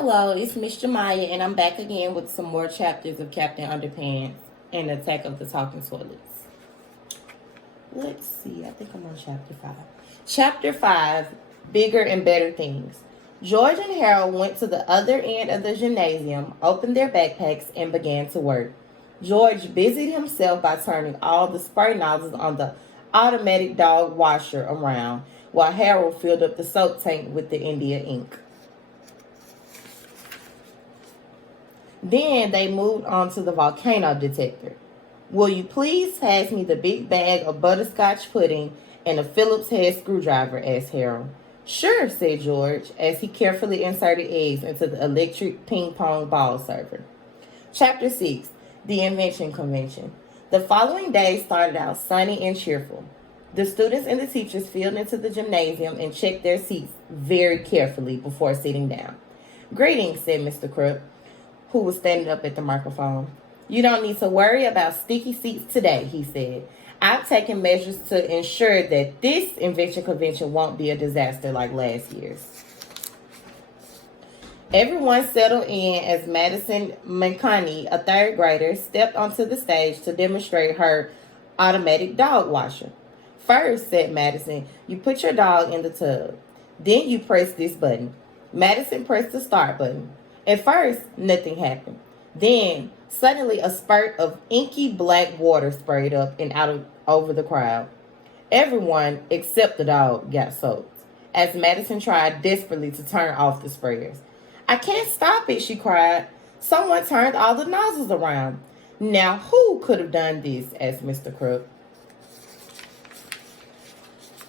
Hello, it's Miss Jamia, and I'm back again with some more chapters of Captain Underpants and Attack of the Talking Toilets. Let's see, I think I'm on chapter 5. Chapter 5, Bigger and Better Things. George and Harold went to the other end of the gymnasium, opened their backpacks, and began to work. George busied himself by turning all the spray nozzles on the automatic dog washer around, while Harold filled up the soap tank with the India ink. Then they moved on to the volcano detector. Will you please pass me the big bag of butterscotch pudding and a Phillips head screwdriver? Asked Harold. Sure, said George, as he carefully inserted eggs into the electric ping pong ball server. Chapter 6, The Invention Convention. The following day started out sunny and cheerful. The students and the teachers filed into the gymnasium and checked their seats very carefully before sitting down. Greetings, said Mr. Crook, who was standing up at the microphone. You don't need to worry about sticky seats today, he said. I've taken measures to ensure that this invention convention won't be a disaster like last year's. Everyone settled in as Madison McConey, a third grader, stepped onto the stage to demonstrate her automatic dog washer. First, said Madison, you put your dog in the tub. Then you press this button. Madison pressed the start button. At first, nothing happened. Then, suddenly, a spurt of inky black water sprayed up and out over the crowd. Everyone, except the dog, got soaked, as Madison tried desperately to turn off the sprayers. I can't stop it, she cried. Someone turned all the nozzles around. Now, who could have done this? Asked Mr. Crook.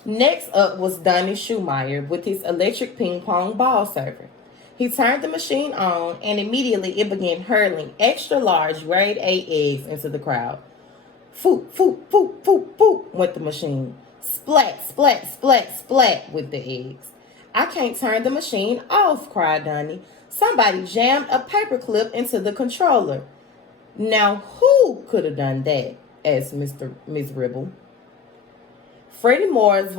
Next up was Donnie Schumeyer with his electric ping pong ball server. He turned the machine on, and immediately it began hurling extra large grade A eggs into the crowd. Foop, foop, foop, foop, foop went the machine. Splat, splat, splat, splat went the eggs. I can't turn the machine off, cried Donnie. Somebody jammed a paperclip into the controller. Now who could have done that? Asked Miss Ribble. Freddie Moore's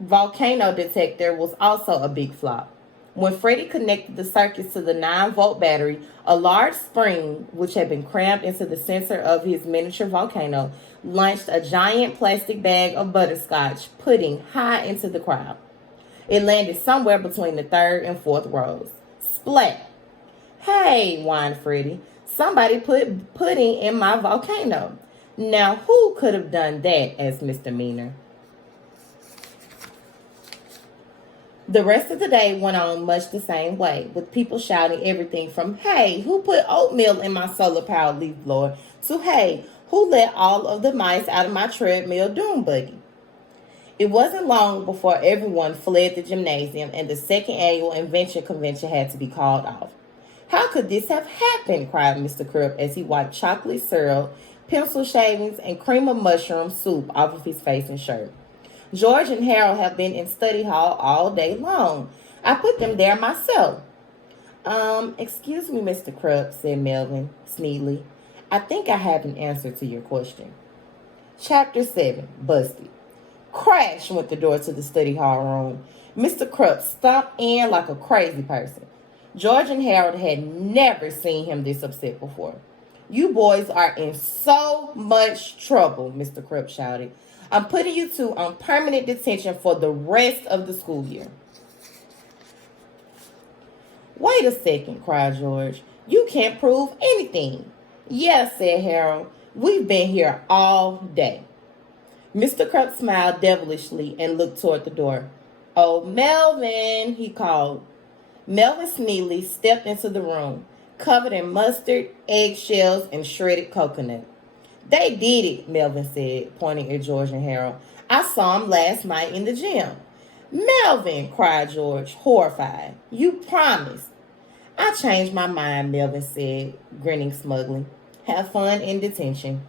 volcano detector was also a big flop. When Freddie connected the circuits to the 9-volt battery, a large spring, which had been crammed into the center of his miniature volcano, launched a giant plastic bag of butterscotch pudding high into the crowd. It landed somewhere between the third and fourth rows. Splat! Hey, whined Freddie. Somebody put pudding in my volcano. Now, who could have done that? Asked Mr. Meaner. The rest of the day went on much the same way, with people shouting everything from, hey, who put oatmeal in my solar-powered leaf blower, to, hey, who let all of the mice out of my treadmill dune buggy? It wasn't long before everyone fled the gymnasium and the second annual invention convention had to be called off. How could this have happened? Cried Mr. Crook as he wiped chocolate syrup, pencil shavings, and cream of mushroom soup off of his face and shirt. George and Harold have been in study hall all day long. I put them there myself. Excuse me, Mr. Crook, said Melvin, sneakily. I think I have an answer to your question. Chapter 7, Busted. Crash went the door to the study hall room. Mr. Crook stomped in like a crazy person. George and Harold had never seen him this upset before. You boys are in so much trouble, Mr. Crook shouted. I'm putting you two on permanent detention for the rest of the school year. Wait a second, cried George. You can't prove anything. Yes, said Harold. We've been here all day. Mr. Crook smiled devilishly and looked toward the door. Oh, Melvin, he called. Melvin Sneely stepped into the room, covered in mustard, eggshells, and shredded coconut. They did it, Melvin said, pointing at George and Harold. I saw him last night in the gym. Melvin, cried George, horrified. You promised. I changed my mind, Melvin said, grinning smugly. Have fun in detention.